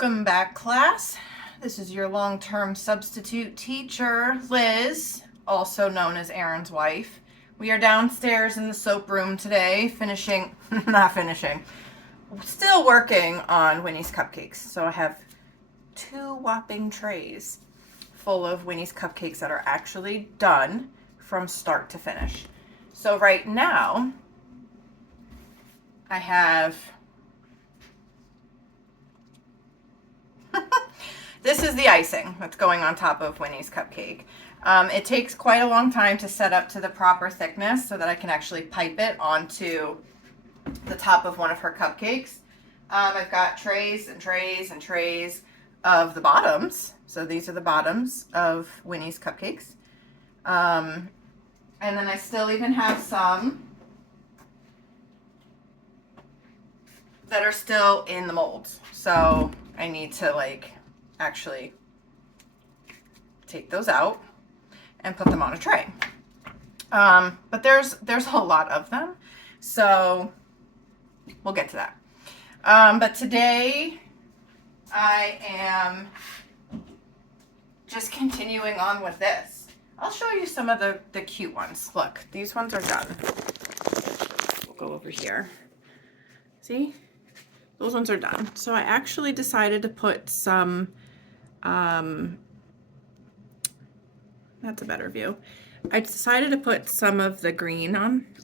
Welcome back, class. This is your long-term substitute teacher, Liz, also known as Aaron's wife. We are downstairs in the soap room today, still working on Winnie's cupcakes. So I have 2 whopping trays full of Winnie's cupcakes that are actually done from start to finish. So right now, I have this is the icing that's going on top of Winnie's cupcake. It takes quite a long time to set up to the proper thickness so that I can actually pipe it onto the top of one of her cupcakes. I've got trays and trays and trays of the bottoms. So these are the bottoms of Winnie's cupcakes. And then I still even have some that are still in the molds. So I need to actually take those out and put them on a tray. But there's a lot of them, so we'll get to that. But today I am just continuing on with this. I'll show you some of the cute ones. Look, these ones are done. We'll go over here. See? Those ones are done. So I actually decided to put some, that's a better view. I decided to put some of the green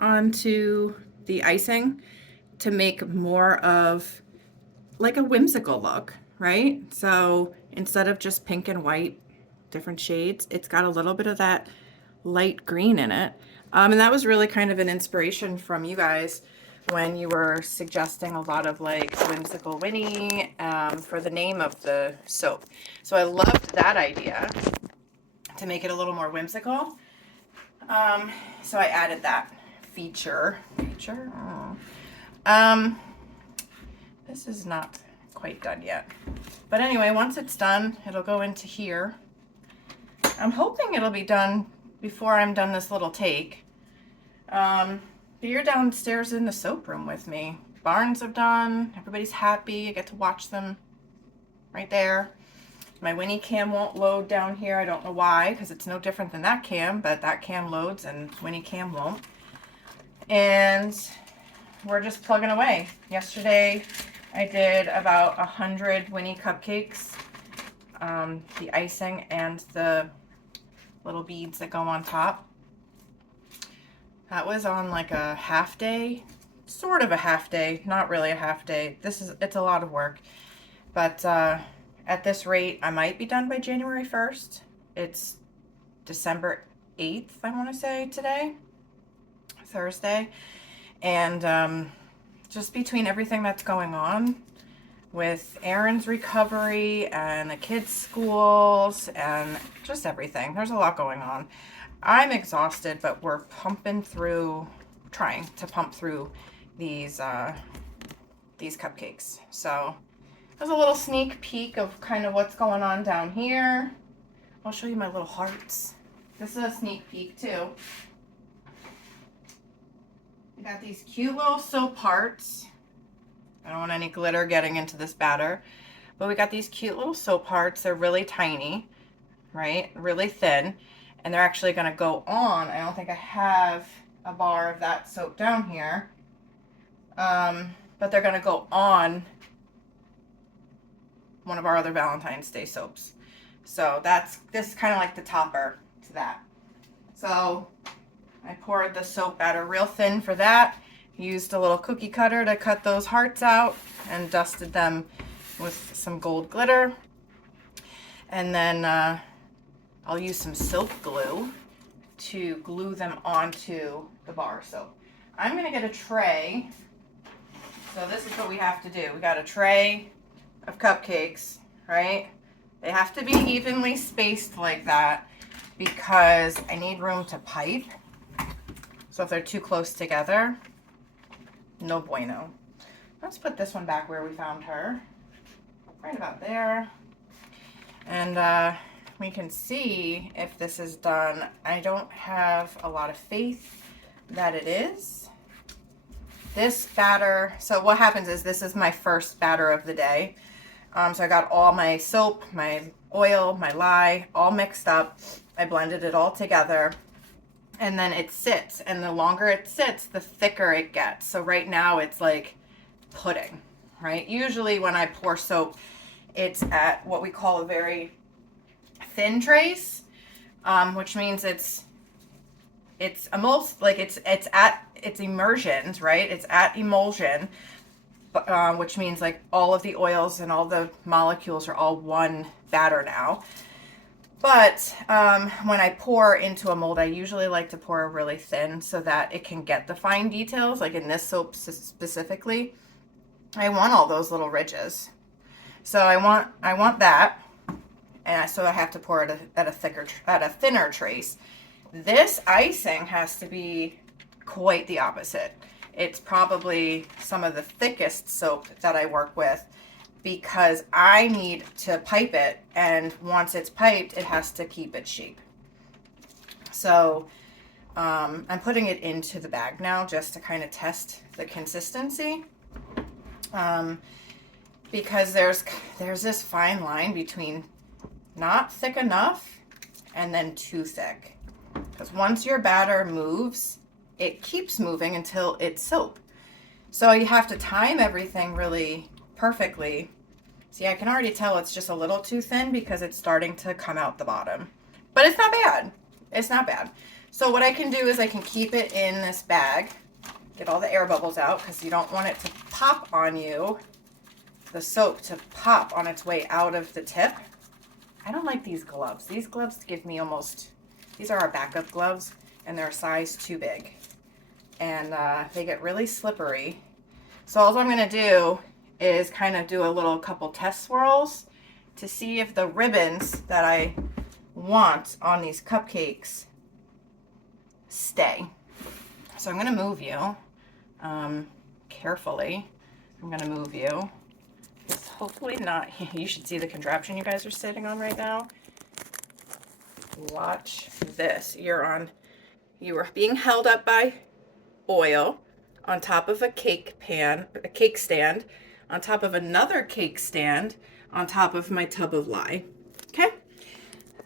onto the icing to make more of like a whimsical look, right? So instead of just pink and white, different shades, it's got a little bit of that light green in it. And that was really kind of an inspiration from you guys when you were suggesting a lot of like whimsical Winnie for the name of the soap. So I loved that idea to make it a little more whimsical. So I added that feature. This is not quite done yet. But anyway, once it's done, it'll go into here. I'm hoping it'll be done before I'm done this little take. But you're downstairs in the soap room with me. Barns have done. Everybody's happy. I get to watch them right there. My Winnie cam won't load down here. I don't know why, because it's no different than that cam, but that cam loads and Winnie cam won't. And we're just plugging away. Yesterday, I did about 100 Winnie cupcakes. The icing and the little beads that go on top. That was on like a half day, sort of a half day, not really a half day. It's a lot of work, but at this rate, I might be done by January 1st. It's December 8th, I want to say today, Thursday. And just between everything that's going on with Aaron's recovery and the kids' schools and just everything, there's a lot going on. I'm exhausted, but we're trying to pump through these cupcakes. So there's a little sneak peek of kind of what's going on down here. I'll show you my little hearts. This is a sneak peek too. We got these cute little soap hearts. I don't want any glitter getting into this batter, but we got these cute little soap hearts. They're really tiny, right? Really thin. And they're actually going to go on. I don't think I have a bar of that soap down here. But they're going to go on one of our other Valentine's Day soaps. So this is kind of like the topper to that. So I poured the soap batter real thin for that. Used a little cookie cutter to cut those hearts out and dusted them with some gold glitter. And then I'll use some silk glue to glue them onto the bar soap. I'm going to get a tray. So this is what we have to do. We got a tray of cupcakes, right? They have to be evenly spaced like that because I need room to pipe. So if they're too close together, no bueno. Let's put this one back where we found her. Right about there. And we can see if this is done. I don't have a lot of faith that it is. This batter, so what happens is this is my first batter of the day. So I got all my soap, my oil, my lye, all mixed up. I blended it all together. And then it sits. And the longer it sits, the thicker it gets. So right now it's like pudding, right? Usually when I pour soap, it's at what we call a very thin trace, which means it's almost like it's at its immersions, right? It's at emulsion, which means like all of the oils and all the molecules are all one batter now. But when I pour into a mold, I usually like to pour really thin so that it can get the fine details. Like in this soap specifically, I want all those little ridges. So I want that, and so I have to pour it at a thinner trace. This icing has to be quite the opposite. It's probably some of the thickest soap that I work with because I need to pipe it, and once it's piped, it has to keep its shape. So I'm putting it into the bag now just to kind of test the consistency. Because there's this fine line between not thick enough and then too thick. Because once your batter moves, it keeps moving until it's soap. So you have to time everything really perfectly. See, I can already tell it's just a little too thin because it's starting to come out the bottom. But it's not bad. It's not bad. So what I can do is I can keep it in this bag, get all the air bubbles out because you don't want it to pop on you, the soap to pop on its way out of the tip. I don't like these gloves. These gloves give me these are our backup gloves, and they're a size too big. And they get really slippery. So all I'm going to do is kind of do a couple test swirls to see if the ribbons that I want on these cupcakes stay. So I'm going to move you carefully. I'm going to move you. It's hopefully not. You should see the contraption you guys are sitting on right now. Watch this. You are being held up by oil on top of a cake stand, on top of another cake stand, on top of my tub of lye. Okay?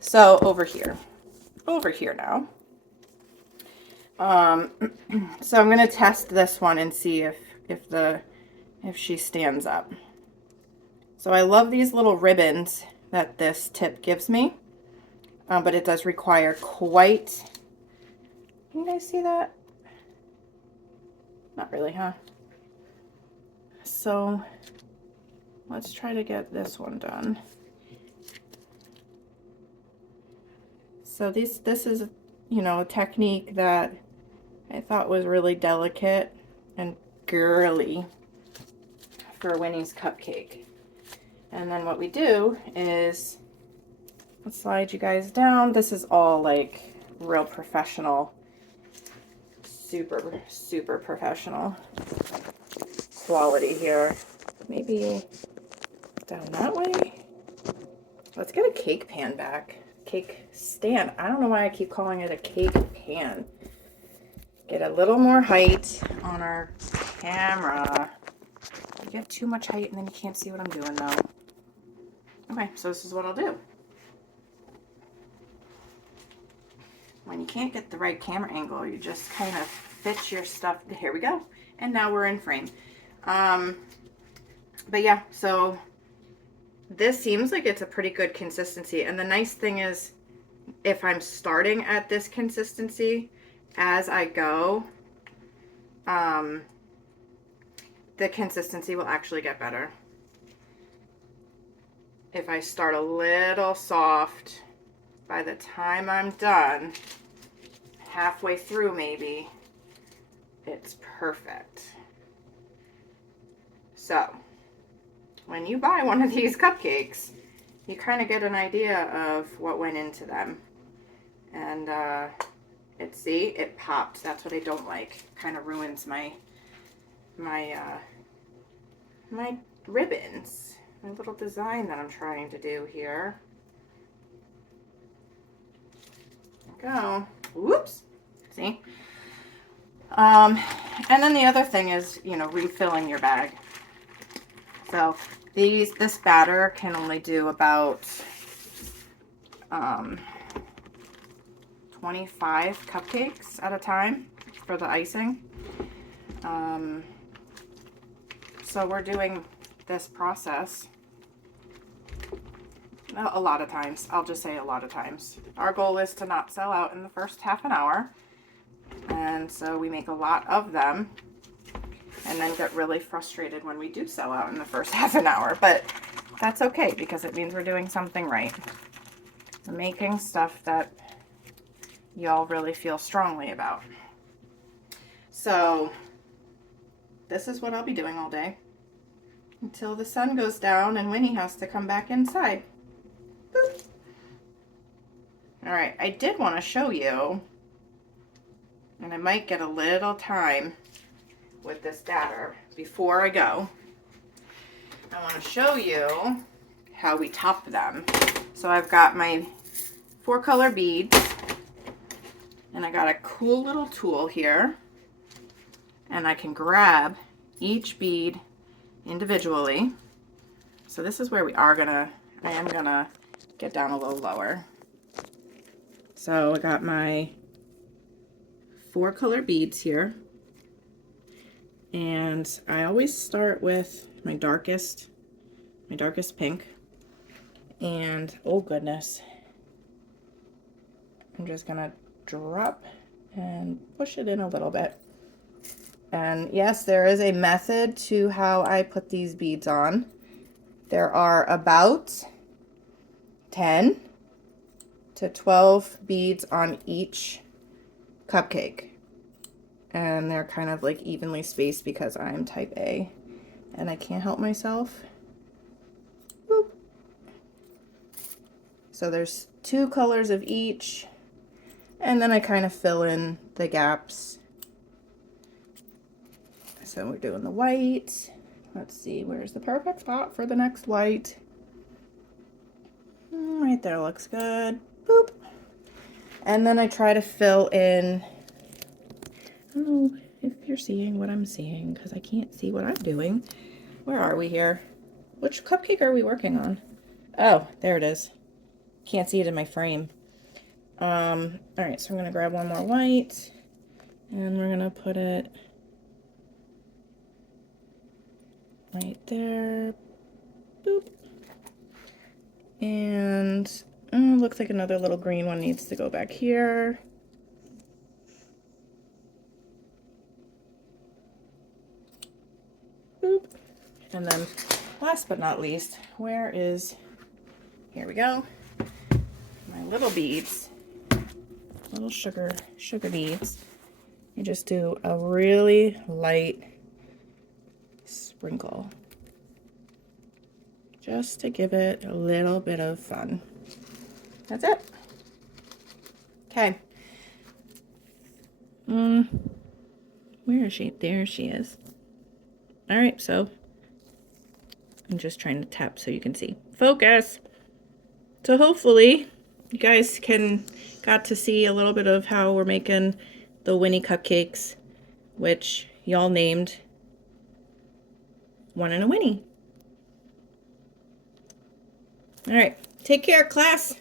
So over here now. So I'm going to test this one and see if she stands up. So I love these little ribbons that this tip gives me, but it does require quite, can you guys see that? Not really, huh? So let's try to get this one done. So this is, a technique that I thought was really delicate and girly for Winnie's cupcake. And then what we do is, let's slide you guys down. This is all like real professional, super, super professional quality here. Maybe down that way. Let's get a cake pan back. Cake stand. I don't know why I keep calling it a cake pan. Get a little more height on our camera. You get too much height and then you can't see what I'm doing though. Okay, so this is what I'll do. When you can't get the right camera angle, you just kind of fit your stuff. Here we go. And now we're in frame. But yeah, so this seems like it's a pretty good consistency. And the nice thing is, if I'm starting at this consistency, as I go, the consistency will actually get better. If I start a little soft, by the time I'm done, halfway through maybe, it's perfect. So, when you buy one of these cupcakes, you kind of get an idea of what went into them. And it popped. That's what I don't like. Kind of ruins my ribbons. My little design that I'm trying to do here. There we go. Whoops. See? And then the other thing is, refilling your bag. So this batter can only do about 25 cupcakes at a time for the icing. So we're doing this process a lot of times. I'll just say a lot of times. Our goal is to not sell out in the first half an hour. And so we make a lot of them and then get really frustrated when we do sell out in the first half an hour. But that's okay because it means we're doing something right. We're making stuff that y'all really feel strongly about. So this is what I'll be doing all day until the sun goes down and Winnie has to come back inside. Boop. All right, I did want to show you, and I might get a little time with this batter before I go. I want to show you how we top them. So I've got my 4-color beads, and I got a cool little tool here, and I can grab each bead individually. So this is where I am gonna get down a little lower. So I got my 4-color beads here, and I always start with my darkest pink, and oh goodness, I'm just gonna drop and push it in a little bit. And yes, there is a method to how I put these beads on. There are about 10 to 12 beads on each cupcake. And they're kind of like evenly spaced because I'm type A and I can't help myself. Boop. So there's 2 colors of each, and then I kind of fill in the gaps. So we're doing the white. Let's see, where's the perfect spot for the next white? Right there looks good. Boop. And then I try to fill in, I don't know if you're seeing what I'm seeing because I can't see what I'm doing. Where are we here? Which cupcake are we working on? Oh, there it is. Can't see it in my frame. All right, so I'm gonna grab one more white and we're gonna put it right there. Boop. And looks like another little green one needs to go back here. Boop. And then last but not least, here we go, my little beads, little sugar beads. You just do a really light sprinkle just to give it a little bit of fun. That's it. Okay. Where is she? There she is. All right, so I'm just trying to tap so you can see. Focus. So hopefully you guys got to see a little bit of how we're making the Winnie cupcakes, which y'all named One and a Winnie. All right, take care, class.